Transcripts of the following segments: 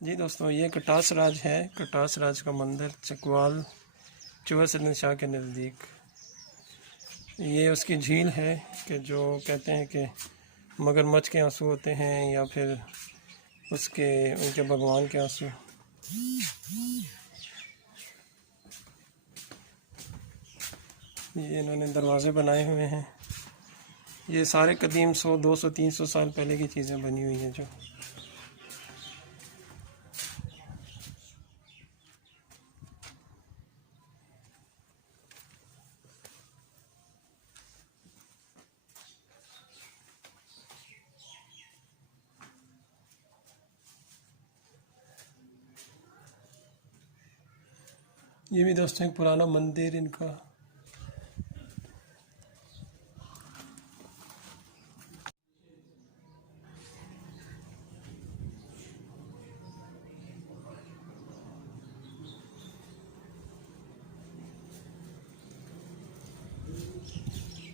जी दोस्तों, ये कटास राज है। कटास राज का मंदिर चकवाल चूहा सदन शाह के नज़दीक। ये उसकी झील है कि जो कहते हैं कि मगरमच्छ के आंसू होते हैं या फिर उनके भगवान के आंसू। ये इन्होंने दरवाजे बनाए हुए हैं। ये सारे कदीम 100, 200, 300 साल पहले की चीज़ें बनी हुई हैं। जो ये भी दोस्तों एक पुराना मंदिर इनका।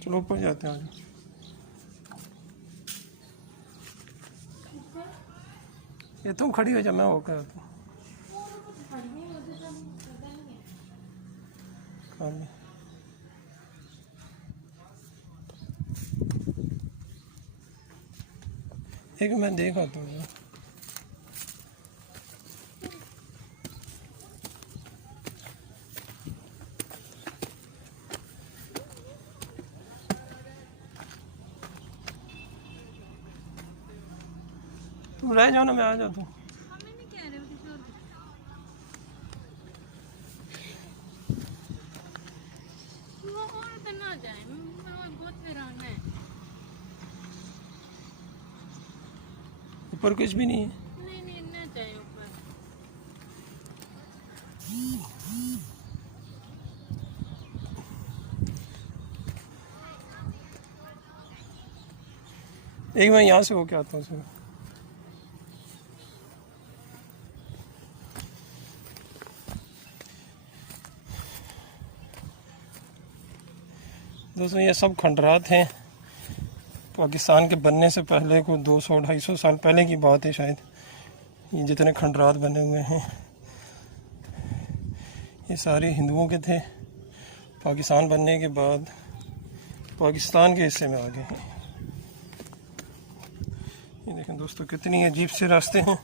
चलो ऊपर जाते हैं। आज ये तुम खड़ी हो जा, मैं होकर आता हूँ। एक मैं देख आता हूँ। तुम रह जाओ ना, मैं आ जाता हूँ। ऊपर कुछ भी नहीं है। एक मैं यहाँ से होके आता हूँ। दोस्तों, ये सब खंडरात हैं। पाकिस्तान के बनने से पहले को 200-250 साल पहले की बात है शायद। ये जितने खंडरात बने हुए हैं ये सारे हिंदुओं के थे। पाकिस्तान बनने के बाद पाकिस्तान के हिस्से में आ गए हैं। ये देखें दोस्तों, कितनी अजीब से रास्ते हैं।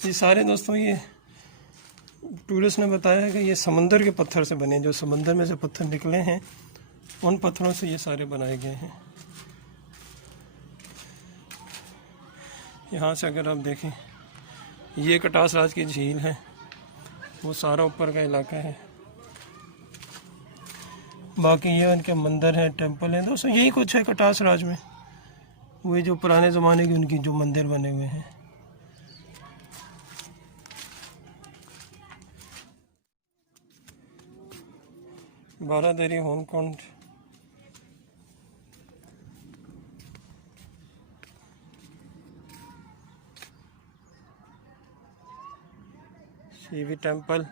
ये सारे दोस्तों, ये टूरिस्ट ने बताया है कि ये समंदर के पत्थर से बने, जो समंदर में से पत्थर निकले हैं उन पत्थरों से ये सारे बनाए गए हैं। यहाँ से अगर आप देखें, ये कटास राज की झील है, वो सारा ऊपर का इलाका है। बाकी ये उनके मंदिर हैं, टेंपल हैं। दोस्तों, यही कुछ है कटास राज में, वही जो पुराने ज़माने के उनकी जो मंदिर बने हुए हैं। बारादरी होमकुंड। शिवी टेंपल।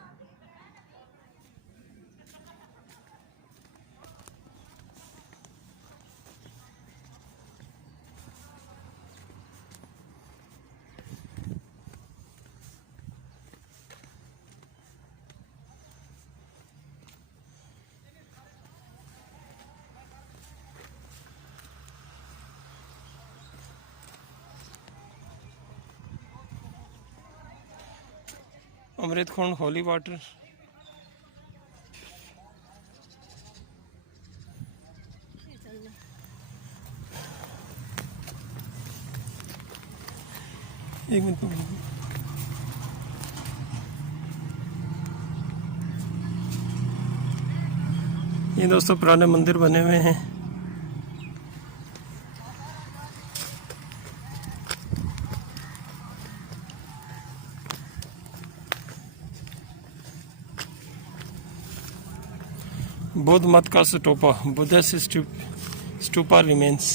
अमृत कुंड, होली वाटर। एक मिनट। ये दोस्तों पुराने मंदिर बने हुए हैं। बौद्ध मत का स्तूपा, बुद्धिस्ट स्तूपा रिमेन्स।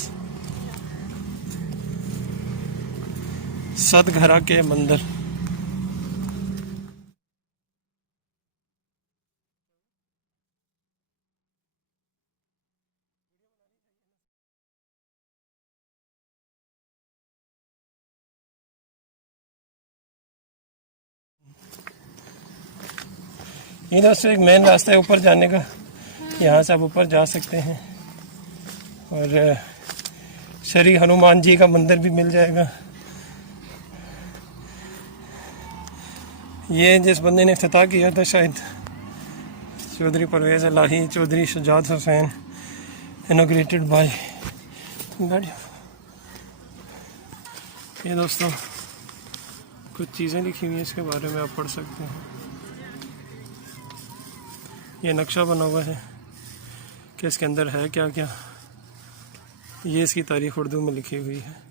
सतघरा के मंदिर। ये दोस्तों एक मेन रास्ता है ऊपर जाने का, यहाँ से आप ऊपर जा सकते हैं और श्री हनुमान जी का मंदिर भी मिल जाएगा। ये जिस बंदे ने इफ्तिताह किया था शायद चौधरी परवेज़ इलाही चौधरी शुजात हुसैन, इनॉग्रेटेड बाय। ये दोस्तों कुछ चीज़ें लिखी हुई हैं, इसके बारे में आप पढ़ सकते हैं। ये नक्शा बना हुआ है कि इसके अंदर है क्या क्या। ये इसकी तारीख उर्दू में लिखी हुई है।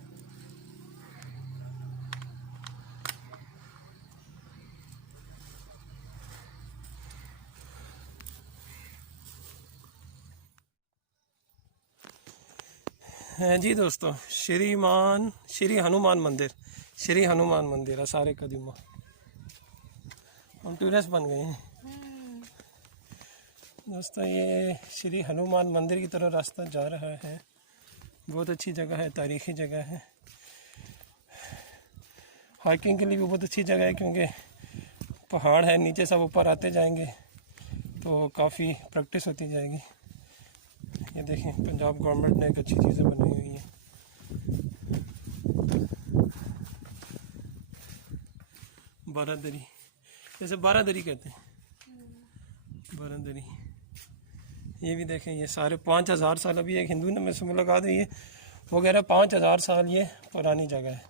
जी दोस्तों, श्री हनुमान मंदिर, श्री हनुमान मंदिर है सारे कदीमा। हम टूरिस्ट बन गए हैं दोस्तों। ये श्री हनुमान मंदिर की तरफ रास्ता जा रहा है। बहुत अच्छी जगह है, तारीखी जगह है, हाइकिंग के लिए भी बहुत अच्छी जगह है क्योंकि पहाड़ है नीचे, सब ऊपर आते जाएंगे तो काफ़ी प्रैक्टिस होती जाएगी। ये देखें, पंजाब गवर्नमेंट ने एक अच्छी चीज़ें बनाई हुई हैं। बारादरी, जैसे बारादरी कहते हैं, बारादरी। ये भी देखें, ये सारे 5000 साल, अभी एक हिंदू ने मुझसे मुलाकात हुई है, वो कह रहा है 5000 साल ये पुरानी जगह है,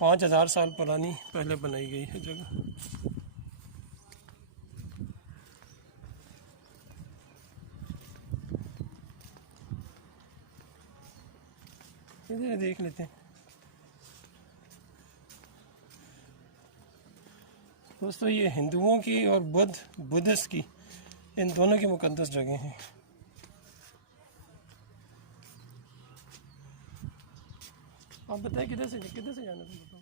5000 साल पुरानी पहले बनाई गई है जगह। इधर देख लेते हैं दोस्तों। ये हिंदुओं की और बुद्धिस्ट की, इन दोनों की मुकद्दस जगह हैं। आप बताएं किधर से जाना था?